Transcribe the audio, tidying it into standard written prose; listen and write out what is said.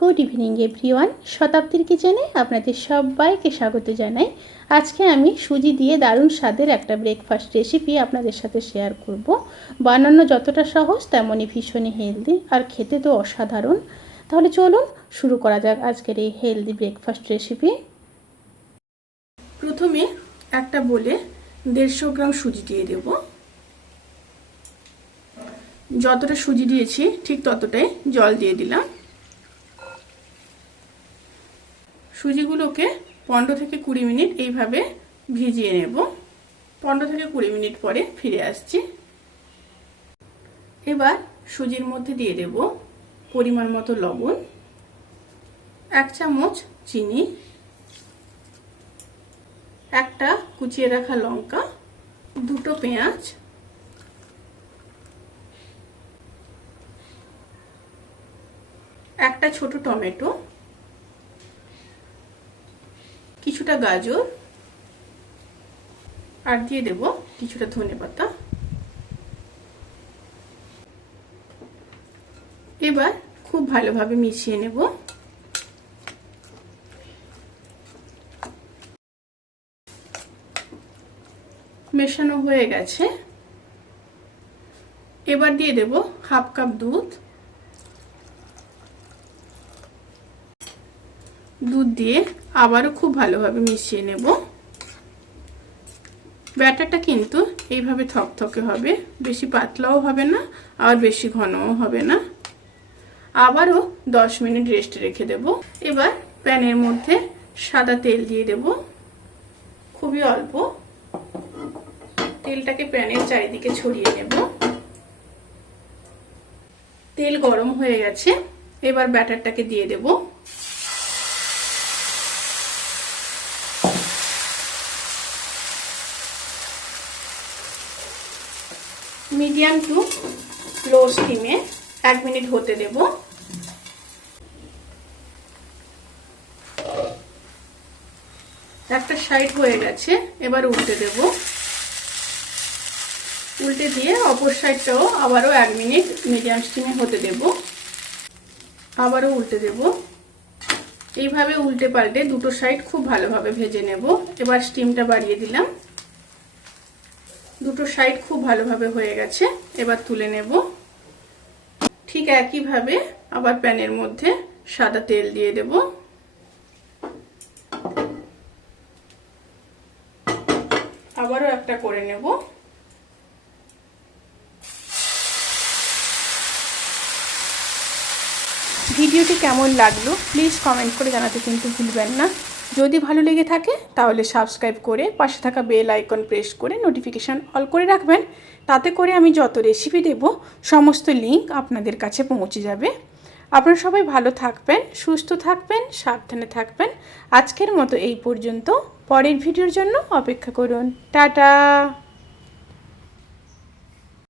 Good evening everyone. শতাব্দীর কিচেনে আপনাদের সবাইকে স্বাগত জানাই। আজকে আমি সুজি দিয়ে দারুণ স্বাদের একটা ব্রেকফাস্ট রেসিপি আপনাদের সাথে শেয়ার করব। বানানো যতটা সহজ তেমনই ভীষণই হেলদি আর খেতে তো অসাধারণ। তাহলে চলুন শুরু করা যাক আজকের এই হেলদি ব্রেকফাস্ট রেসিপি। প্রথমে একটা বলে 150 গ্রাম সুজি দিয়ে দেব। যতটা সুজি দিয়েছি ঠিক ততটাই জল দিয়ে দিলাম। সুজিগুলোকে 15 থেকে 20 মিনিট এইভাবে ভিজিয়ে নেব। 15 থেকে 20 মিনিট পরে ফিরে আসছি। এবার সুজির মধ্যে দিয়ে দেব পরিমাণ মতো লবণ, 1 চামচ চিনি, একটা কুচিয়ে রাখা লঙ্কা, 2টো পেঁয়াজ, একটা ছোট টমেটো, কিছুটা গাজর আর দিয়ে দেব কিছুটা ধনেপাতা। এবার খুব ভালোভাবে মিশিয়ে নেব। মেশানো হয়ে গেছে। এবার দিয়ে দেব হাফ কাপ দুধ। দুধ দিয়ে আবারও খুব ভালোভাবে মিশিয়ে নেব। ব্যাটারটা কিন্তু এইভাবে থকথকে হবে, বেশি পাতলাও হবে না আর বেশি ঘনও হবে না। আবারও 10 মিনিট রেস্টে রেখে দেব। এবার প্যানের মধ্যে সাদা তেল দিয়ে দেব, খুবই অল্প। তেলটাকে প্যানের চারিদিকে ছড়িয়ে নেব। তেল গরম হয়ে গেছে। এবার ব্যাটারটাকে দিয়ে দেব। মিডিয়াম টু লো স্টিমে 1 মিনিট হতে দেব। একটা সাইড হয়ে গেছে, এবার উল্টে দেব। উল্টে দিয়ে অপর সাইডটাও আবারও 1 মিনিট মিডিয়াম স্টিমে হতে দেব। আবারও উল্টে দেব। এইভাবে উল্টে পাল্টে দুটো সাইড খুব ভালোভাবে ভেজে নেব। এবার স্টিমটা বাড়িয়ে দিলাম। দুটো সাইড খুব ভালোভাবে হয়ে গেছে, এবার তুলে নেব। ঠিক একইভাবে আবার প্যানের মধ্যে সাদা তেল দিয়ে দেব। আবারও একটা করে নেব। ভিডিওটি কেমন লাগলো প্লিজ কমেন্ট করে জানাতে কিন্তু ভুলবেন না। যদি ভালো লেগে থাকে তাহলে সাবস্ক্রাইব করে পাশে থাকা বেল আইকন প্রেস করে নোটিফিকেশান অল করে রাখবেন। তাতে করে আমি যত রেসিপি দেব সমস্ত লিঙ্ক আপনাদের কাছে পৌঁছে যাবে। আপনারা সবাই ভালো থাকবেন, সুস্থ থাকবেন, সাবধানে থাকবেন। আজকের মতো এই পর্যন্ত। পরের ভিডিওর জন্য অপেক্ষা করুন। টাটা।